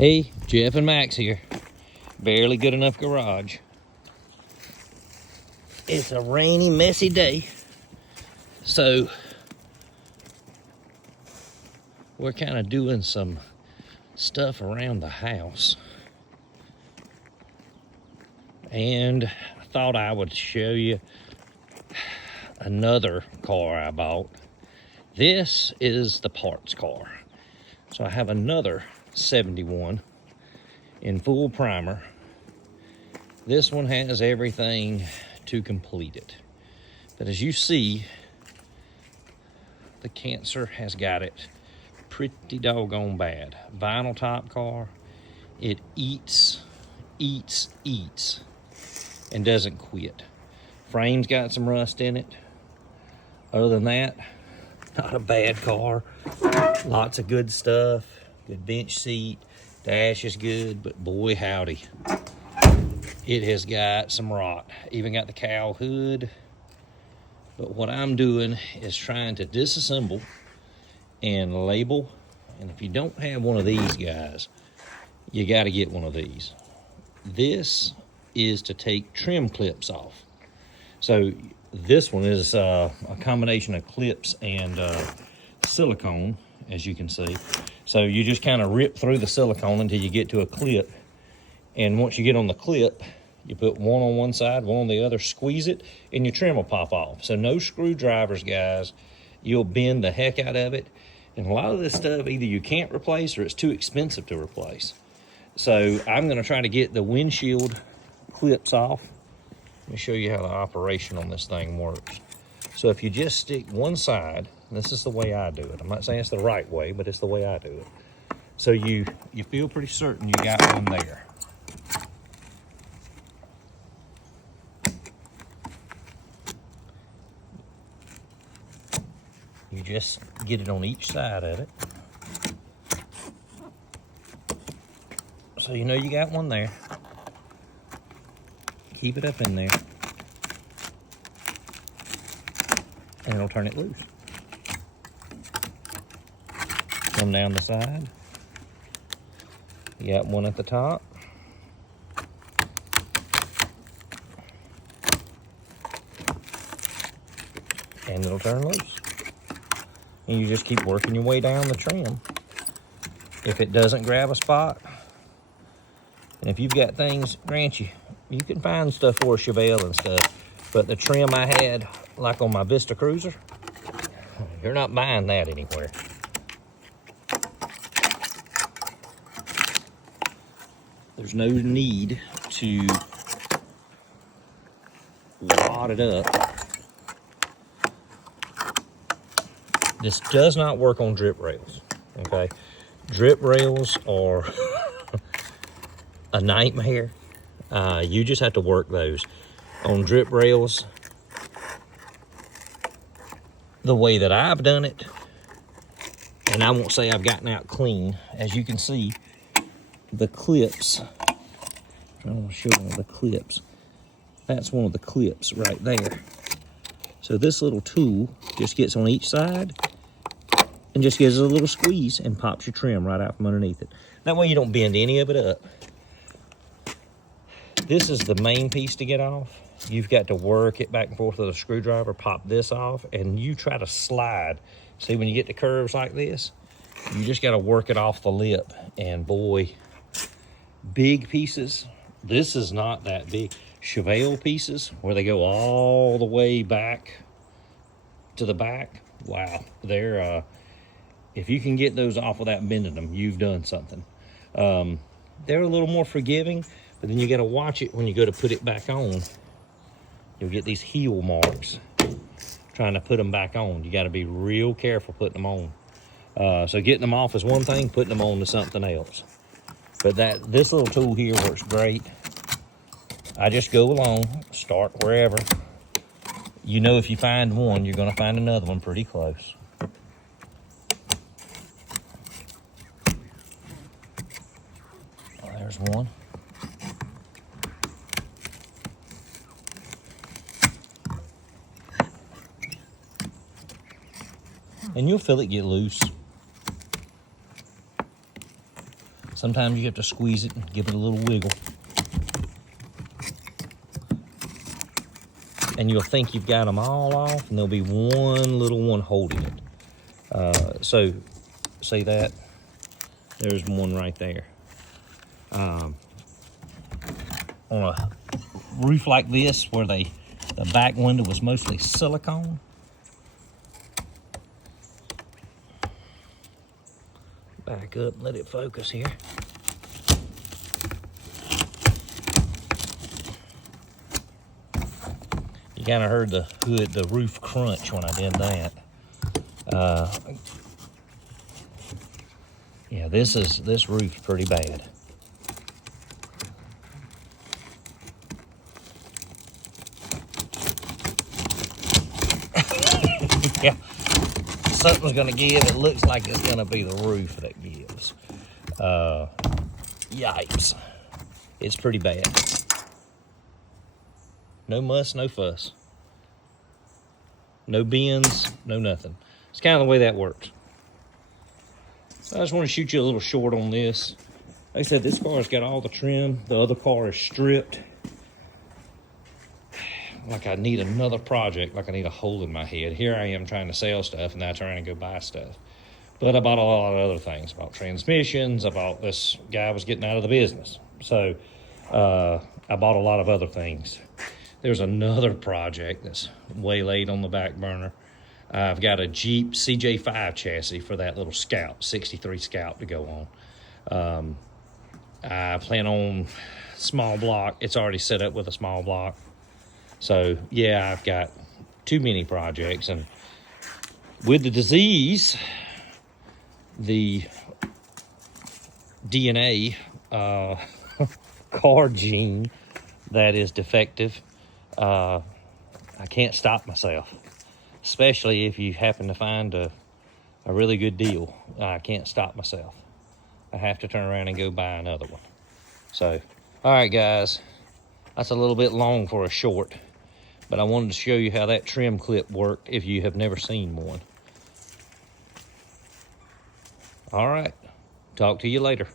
Hey, Jeff and Max here. Barely good enough garage. It's a rainy, messy day. So we're kind of doing some stuff around the house. And I thought I would show you another car I bought. This is the parts car. So I have another 71 in full primer. This one has everything to complete it. But as you see, the cancer has got it pretty doggone bad. Vinyl top car. It eats, and doesn't quit. Frame's got some rust in it. Other than that, not a bad car. Lots of good stuff. Good bench seat. Dash is good, but boy howdy, it has got some rot. Even got the cowl hood. But what I'm doing is trying to disassemble and label. And if you don't have one of these guys, you got to get one of these. This is to take trim clips off. So this one is a combination of clips and silicone, as you can see. So you just kind of rip through the silicone until you get to a clip. And once you get on the clip, you put one on one side, one on the other, squeeze it, and your trim will pop off. So no screwdrivers, guys. You'll bend the heck out of it. And a lot of this stuff, either you can't replace or it's too expensive to replace. So I'm gonna try to get the windshield clips off. Let me show you how the operation on this thing works. So if you just stick one side, this is the way I do it. I'm not saying it's the right way, but it's the way I do it. So you feel pretty certain you got one there. You just get it on each side of it. So you know you got one there. Keep it up in there. And it'll turn it loose. Come down the side. You got one at the top. And it'll turn loose. And you just keep working your way down the trim. If it doesn't grab a spot, and if you've got things, grant you can find stuff for a Chevelle and stuff, but the trim I had, like on my Vista Cruiser, you're not buying that anywhere. There's no need to wad it up. This does not work on drip rails, okay? Drip rails are a nightmare. You just have to work those. On drip rails, the way that I've done it, and I won't say I've gotten out clean, as you can see, the clips, I want to show you the clips. That's one of the clips right there. So this little tool just gets on each side and just gives it a little squeeze and pops your trim right out from underneath it. That way you don't bend any of it up. This is the main piece to get off. You've got to work it back and forth with a screwdriver, pop this off, and you try to slide. See, when you get to curves like this, you just got to work it off the lip. And boy, big pieces. This is not that big. Chevelle pieces, where they go all the way back to the back. Wow, they're, if you can get those off without bending them, you've done something. They're a little more forgiving, but then you got to watch it when you go to put it back on. You'll get these heel marks trying to put them back on. You got to be real careful putting them on. So getting them off is one thing, putting them on to something else. But this little tool here works great. I just go along, start wherever. You know, if you find one, you're going to find another one pretty close. There's one. And you'll feel it get loose. Sometimes you have to squeeze it and give it a little wiggle. And you'll think you've got them all off, and there'll be one little one holding it. So, see that? There's one right there. On a roof like this, where the back window was mostly silicone, back up and let it focus here. You kind of heard the roof crunch when I did that. Yeah, this roof's pretty bad. Yeah, something's gonna give. It looks like it's gonna be the roof that gives. Yipes. It's pretty bad. No muss, no fuss. No bends, no nothing. It's kind of the way that works. I just want to shoot you a little short on this. Like I said, this car's got all the trim. The other car is stripped. Like I need another project, like I need a hole in my head. Here I am trying to sell stuff and now trying to go buy stuff. But I bought a lot of other things. I bought transmissions. I bought, this guy was getting out of the business. So I bought a lot of other things. There's another project that's way late on the back burner. I've got a Jeep CJ5 chassis for that little Scout, 63 Scout to go on. I plan on small block. It's already set up with a small block. So yeah, I've got too many projects, and with the disease, the DNA car gene that is defective, I can't stop myself, especially if you happen to find a really good deal. I can't stop myself. I have to turn around and go buy another one. So, all right, guys, that's a little bit long for a short, but I wanted to show you how that trim clip worked if you have never seen one. All right, talk to you later.